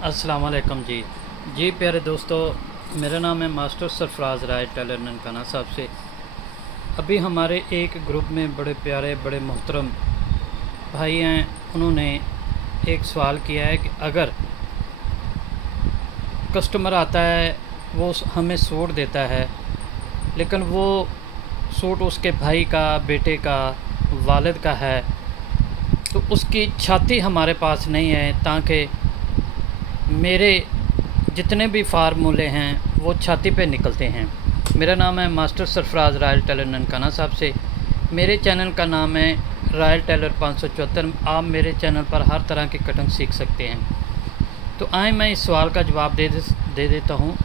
अस्सलाम वालेकुम जी प्यारे दोस्तों, मेरा नाम है मास्टर सरफराज राय टेलर ननकाना साहब से। अभी हमारे एक ग्रुप में बड़े प्यारे बड़े मोहतरम भाई हैं, उन्होंने एक सवाल किया है कि अगर कस्टमर आता है, वो हमें सूट देता है, लेकिन वो सूट उसके भाई का, बेटे का, वालिद का है, तो उसकी छाती हमारे पास नहीं है, ताकि मेरे जितने भी फार्मूले हैं वो छाती पे निकलते हैं। मेरा नाम है master Sarfaraz royal tailor Nankana Sahib से। मेरे चैनल का नाम है रायल टेलर 574। आप मेरे चैनल पर हर तरह की कटिंग सीख सकते हैं। तो आए मैं इस सवाल का जवाब दे देता हूँ।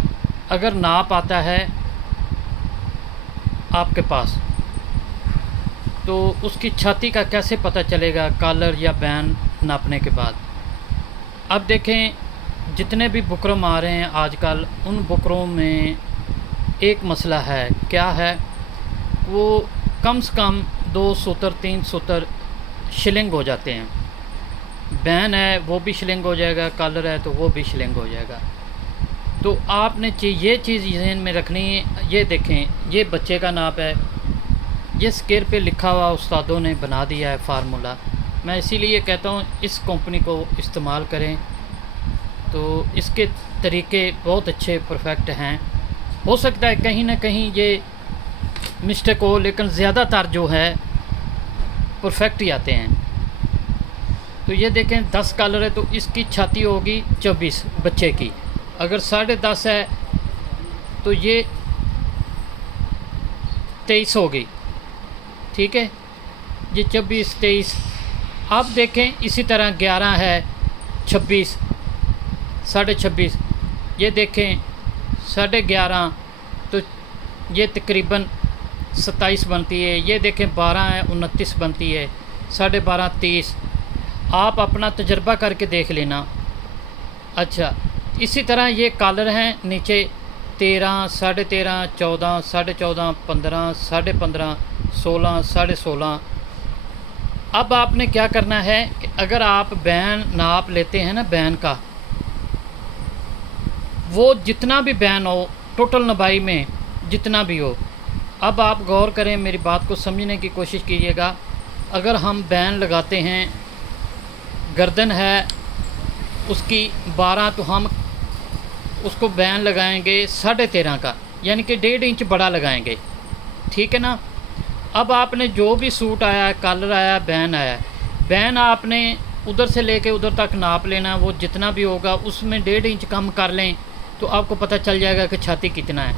अगर नाप आता है आपके पास, तो उसकी छाती का कैसे पता चलेगा कॉलर या बैन नापने के बाद? अब देखें, जितने भी बुकरम आ रहे हैं आजकल, उन बुकरों में एक मसला है। क्या है? वो कम से कम 2 सूत्र 3 सूत्र शिलिंग हो जाते हैं। बैन है वो भी शिलिंग हो जाएगा, कॉलर है तो वो भी शिलिंग हो जाएगा। तो आपने ये चीज़ ज़हन में रखनी है। ये देखें, ये बच्चे का नाप है, ये स्केल पे लिखा हुआ उस्तादों ने बना दिया है फार्मूला। मैं इसीलिए कहता हूँ इस कंपनी को इस्तेमाल करें, तो इसके तरीके बहुत अच्छे परफेक्ट हैं। हो सकता है कहीं ना कहीं ये मिस्टेक हो, लेकिन ज़्यादातर जो है परफेक्ट ही आते हैं। तो ये देखें, 10 कॉलर है तो इसकी छाती होगी 24 बच्चे की। अगर 10.5 है तो ये 23 होगी। ठीक है, ये 24 23। आप देखें इसी तरह 11 है 26 26.5। ये देखें 11.5 तो ये तकरीबन 27 बनती है। ये देखें 12 है 29 बनती है। 12.5 30। आप अपना तजर्बा करके देख लेना। अच्छा, इसी तरह ये कॉलर हैं नीचे 13 13.5 14 14.5 15 15.5 16 16.5। अब आपने क्या करना है कि अगर आप बैन नाप लेते हैं ना, बैन का वो जितना भी बैन हो, टोटल नबाई में जितना भी हो, अब आप गौर करें, मेरी बात को समझने की कोशिश कीजिएगा। अगर हम बैन लगाते हैं, गर्दन है उसकी 12, तो हम उसको बैन लगाएंगे 13.5 का, यानी कि 1.5 इंच बड़ा लगाएंगे। ठीक है ना? अब आपने जो भी सूट आया, कॉलर आया, बैन आया, बैन आपने उधर से लेके उधर तक नाप लेना। वो जितना भी होगा उसमें 1.5 इंच कम कर लें तो आपको पता चल जाएगा कि छाती कितना है।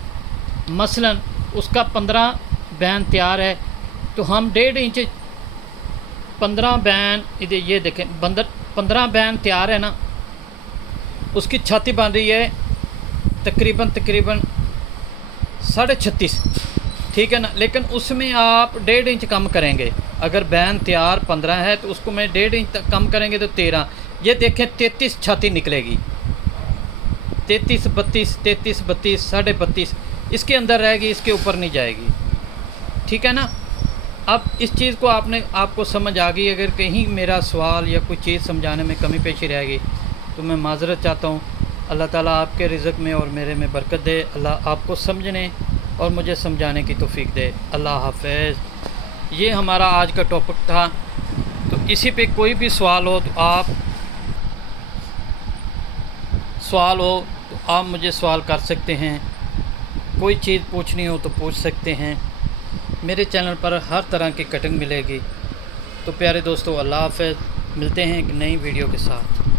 मसलन उसका 15 बैन तैयार है, तो हम 1.5 इंच 15 बैन, इधर ये देखें 15 बैन तैयार है ना, उसकी छाती बन रही है तकरीबन 36.5। ठीक है ना? लेकिन उसमें आप 1.5 इंच कम करेंगे। अगर बैन तैयार 15 है तो उसको मैं 1.5 इंच तक कम करेंगे तो 13। ये देखें 33 छाती निकलेगी। 33 32 33 32 32.5 इसके अंदर रहेगी, इसके ऊपर नहीं जाएगी। ठीक है ना? अब इस चीज़ को आपको समझ आ गई। अगर कहीं मेरा सवाल या कोई चीज़ समझाने में कमी पेशी रहेगी तो मैं माजरत चाहता हूँ। अल्लाह ताला आपके रिज़्क़ में और मेरे में बरकत दे। अल्लाह आपको समझने और मुझे समझाने की तौफीक दे। अल्लाह हाफ़िज़। ये हमारा आज का टॉपिक था। तो इसी पे कोई भी सवाल हो तो आप मुझे सवाल कर सकते हैं। कोई चीज़ पूछनी हो तो पूछ सकते हैं। मेरे चैनल पर हर तरह की कटिंग मिलेगी। तो प्यारे दोस्तों, अल्लाह हाफ़िज़। मिलते हैं एक नई वीडियो के साथ।